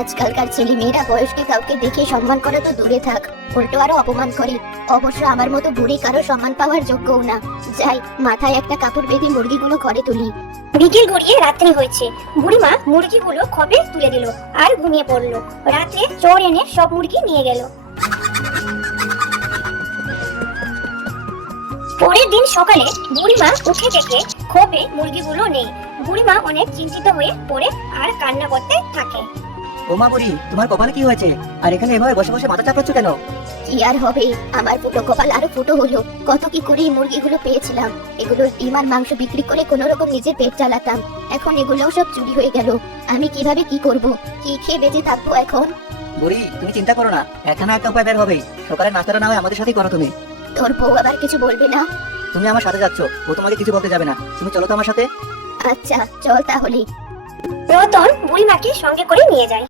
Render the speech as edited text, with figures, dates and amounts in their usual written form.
আজকালকার ছেলে মেয়েরা বয়স্ক কাউকে দেখে সম্মান করা তো দূরে থাক, উল্টো আরো অপমান করে। অবশ্য আমার মতো বুড়ি কারো সম্মান পাওয়ার যোগ্যও না। যাই, মাথায় একটা কাপড় বেঁধে মুরগিগুলো ঘরে তুলি। বিকেল গড়িয়ে রাত্রি হয়েছে। বুড়িমা মুরগিগুলো খপে তুলে দিল আর ঘুমিয়ে পড়লো। রাত্রে চোর এনে সব মুরগি নিয়ে গেল। পরের দিন সকালে বুড়িমা উঠে দেখে খোপে মুরগিগুলো নেই। বুড়িমা অনেক চিন্তিত হয়ে পড়ে আর কান্না করতে থাকে। ওমা বুড়ি, তোমার কপালে কি হয়েছে? আর এখানে এভাবে বসে বসে মাথা চাপড়াচ্ছ কেন? কি আর হবে, আমার ফুটো কপাল আরো ফুটো হলো। কত কি করে এই মুরগিগুলো পেয়েছিলাম, এগুলোর ডিম আর মাংস বিক্রি করে কোনো রকম নিজের পেট চালাতাম। এখন এগুলোও সব চুরি হয়ে গেল। আমি কিভাবে কি করব, কি খেয়ে বেঁচে থাকবো এখন? বুড়ি, তুমি চিন্তা করো না, একটা না একটা উপায় বের হবেই। সকালে নাস্তাটা না হয় আমাদের সাথেই করো তুমি। তোর বউ আবার কিছু বলবে না? তুমি আমার সাথে যাচ্ছ, ও তোমাকে কিছু বলতে যাবে না। তুমি চলো তো আমার সাথে। আচ্ছা চল তাহলে। রতন বুড়িমাকে সঙ্গে করে নিয়ে যায়।